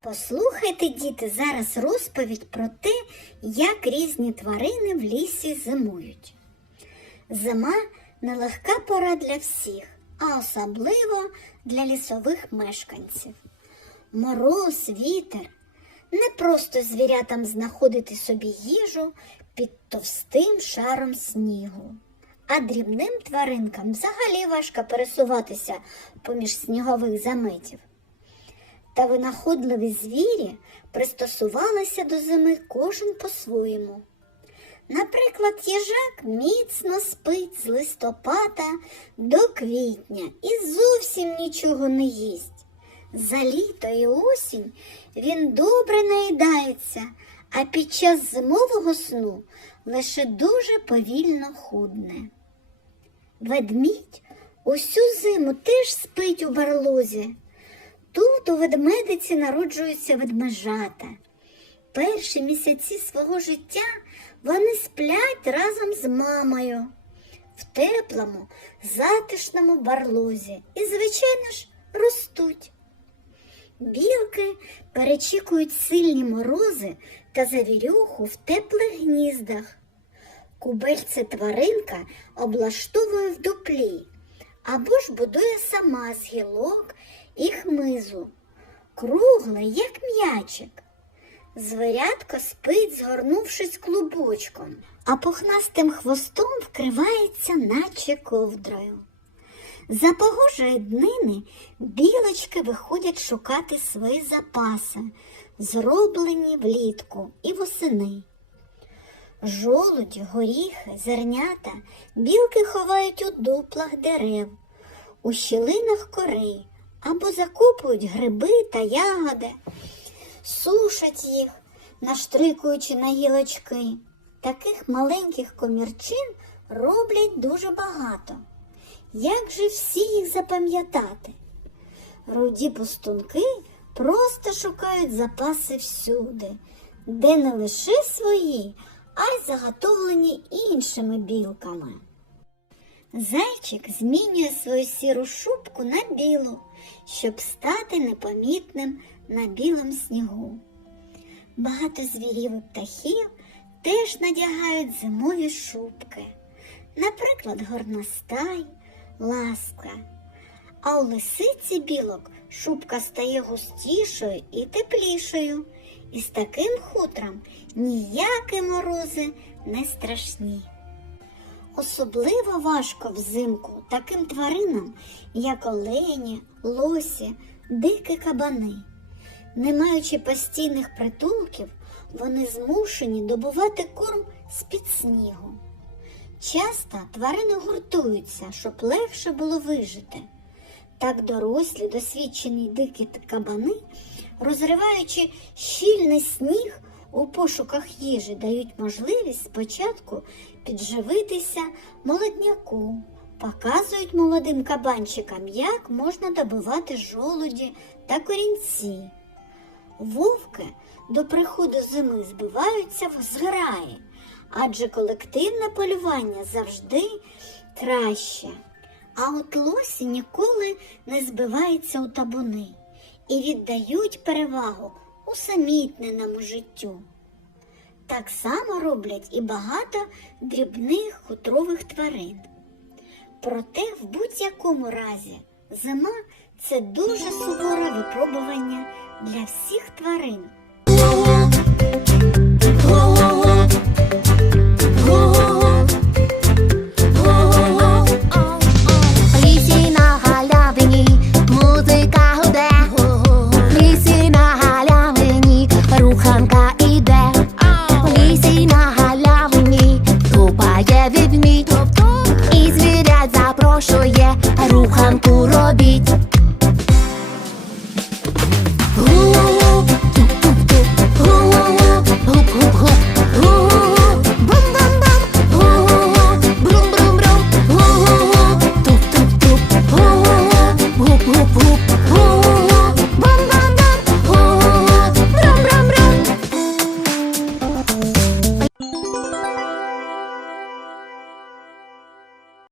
Послухайте, діти, зараз розповідь про те, як різні тварини в лісі зимують. Зима нелегка пора для всіх, а особливо для лісових мешканців. Мороз, вітер не просто звірятам знаходити собі їжу під товстим шаром снігу, а дрібним тваринкам взагалі важко пересуватися поміж снігових заметів. Та винаходливі звірі пристосувалися до зими кожен по-своєму. Наприклад, їжак міцно спить з листопада до квітня і зовсім нічого не їсть. За літо і осінь він добре наїдається, а під час зимового сну лише дуже повільно худне. Ведмідь усю зиму теж спить у барлозі. Тут у ведмедиці народжуються ведмежата. Перші місяці свого життя вони сплять разом з мамою в теплому, затишному барлозі і, звичайно ж, ростуть. Білки перечікують сильні морози та завірюху в теплих гніздах. Кубельце тваринка облаштовує в дуплі або ж будує сама з гілок і хмизу, кругле, як м'ячик. Звірятко спить, згорнувшись клубочком, а пухнастим хвостом вкривається, наче ковдрою. За погожої днини білочки виходять шукати свої запаси, зроблені влітку і восени. Жолудь, горіхи, зернята білки ховають у дуплах дерев, у щілинах корей або закопують гриби та ягоди, сушать їх, наштрикуючи на гілочки. Таких маленьких комірчин роблять дуже багато. Як же всі їх запам'ятати? Руді пустунки просто шукають запаси всюди, де не лише свої, а й заготовлені іншими білками. Зайчик змінює свою сіру шубку на білу, щоб стати непомітним на білому снігу. Багато звірів і птахів теж надягають зимові шубки, наприклад, горностай, ласка. А у лисиці білок шубка стає густішою і теплішою, і з таким хутром ніякі морози не страшні. Особливо важко взимку таким тваринам, як олені, лосі, дикі кабани. Не маючи постійних притулків, вони змушені добувати корм з-під снігу. Часто тварини гуртуються, щоб легше було вижити. Так дорослі, досвідчені дикі кабани, розриваючи щільний сніг у пошуках їжі, дають можливість спочатку підживитися молодняку, показують молодим кабанчикам, як можна добивати жолуді та корінці. Вовки до приходу зими збиваються в зграї, адже колективне полювання завжди краще. А от лосі ніколи не збиваються у табуни і віддають перевагу усамітненому життю. Так само роблять і багато дрібних хутрових тварин. Проте в будь-якому разі зима це дуже суворе випробування для всіх тварин. відмідь, і звірят запрошує руханку робіть.